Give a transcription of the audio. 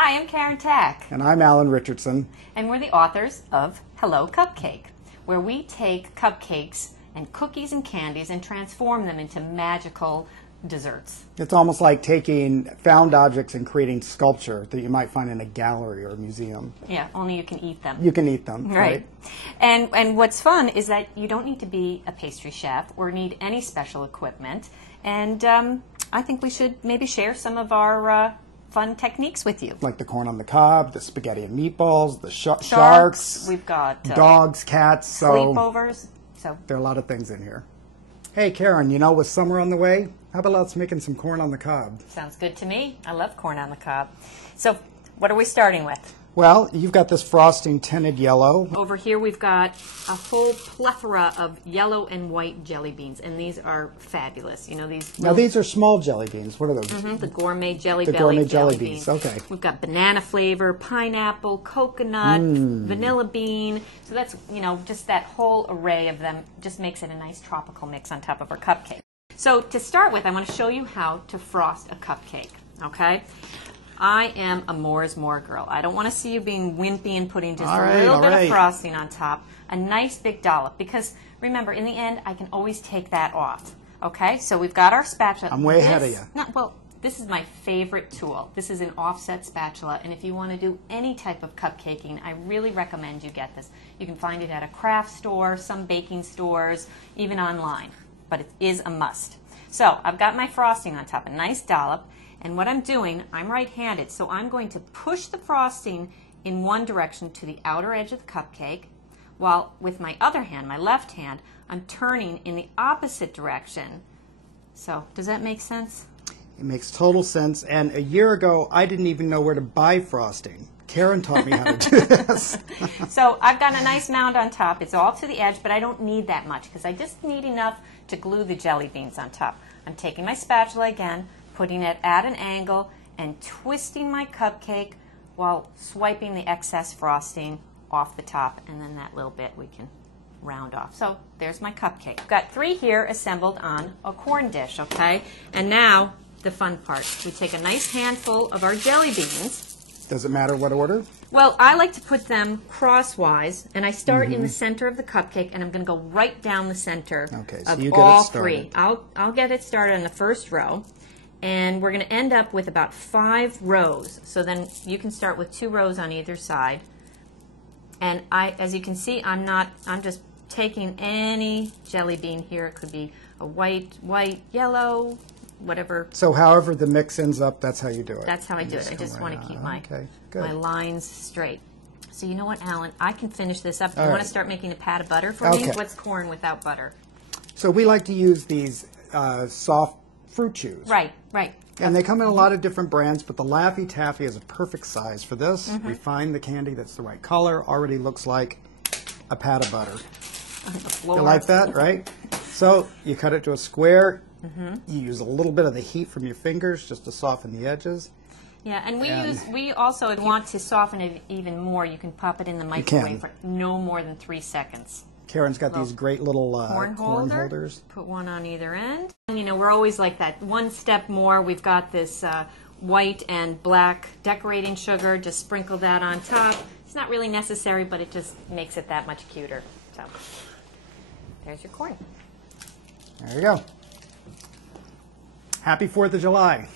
Hi, I'm Karen Tack. And I'm Alan Richardson. And we're the authors of Hello Cupcake, where we take cupcakes and cookies and candies and transform them into magical desserts. It's almost like taking found objects and creating sculpture that you might find in a gallery or a museum. Yeah, only you can eat them. You can eat them, right? And what's fun is that you don't need to be a pastry chef or need any special equipment. And I think we should maybe share some of our fun techniques with you. Like the corn on the cob, the spaghetti and meatballs, the sharks. We've got dogs, cats. Sleepovers. So there are a lot of things in here. Hey, Karen, you know, with summer on the way, how about us making some corn on the cob? Sounds good to me. I love corn on the cob. So what are we starting with? Well, you've got this frosting tinted yellow. Over here we've got a whole plethora of yellow and white jelly beans, and these are fabulous. You know, these. Now these are small jelly beans. What are those? The gourmet jelly The belly gourmet jelly beans. Okay. We've got banana flavor, pineapple, coconut, vanilla bean. So that's, you know, just that whole array of them just makes it a nice tropical mix on top of our cupcake. So to start with, I want to show you how to frost a cupcake, okay? I am a more is more girl. I don't want to see you being wimpy and putting just a little bit of frosting on top. A nice big dollop, because remember, in the end, I can always take that off, okay? So we've got our spatula. I'm way ahead of you. Well, this is my favorite tool. This is an offset spatula, and if you want to do any type of cupcaking, I really recommend you get this. You can find it at a craft store, some baking stores, even online, but it is a must. So I've got my frosting on top, a nice dollop, and what I'm doing, I'm right-handed, so I'm going to push the frosting in one direction to the outer edge of the cupcake, while with my other hand, my left hand, I'm turning in the opposite direction. So does that make sense? It makes total sense. And a year ago, I didn't even know where to buy frosting. Karen taught me how to do this. So I've got a nice mound on top. It's all to the edge, but I don't need that much because I just need enough to glue the jelly beans on top. I'm taking my spatula again, putting it at an angle, and twisting my cupcake while swiping the excess frosting off the top, and then that little bit we can round off. So there's my cupcake. I've got 3 here assembled on a corn dish, okay? And now the fun part. We take a nice handful of our jelly beans. Does it matter what order? Well, I like to put them crosswise, and I start in the center of the cupcake, and I'm going to go right down the center of all 3. I'll get it started on the first row, and we're going to end up with about 5 rows. So then you can start with 2 rows on either side. And as you can see, I'm just taking any jelly bean here. It could be a white, yellow, whatever. So however the mix ends up, that's how you do it. That's how I do it. I just want to keep my lines straight. So you know what, Alan? I can finish this up. Do you want to start making a pat of butter for me? What's corn without butter? So we like to use these soft fruit chews. Right. And they come in a lot of different brands, but the Laffy Taffy is a perfect size for this. We find the candy that's the right color, already looks like a pat of butter. You like that, right? So you cut it to a square. You use a little bit of the heat from your fingers just to soften the edges. Yeah, and we also, if you want to soften it even more, you can pop it in the microwave for no more than 3 seconds. Karen's got these great little corn holders. Put one on either end. And, you know, we're always like that. One step more. We've got this white and black decorating sugar. Just sprinkle that on top. It's not really necessary, but it just makes it that much cuter. So there's your corn. There you go. Happy 4th of July.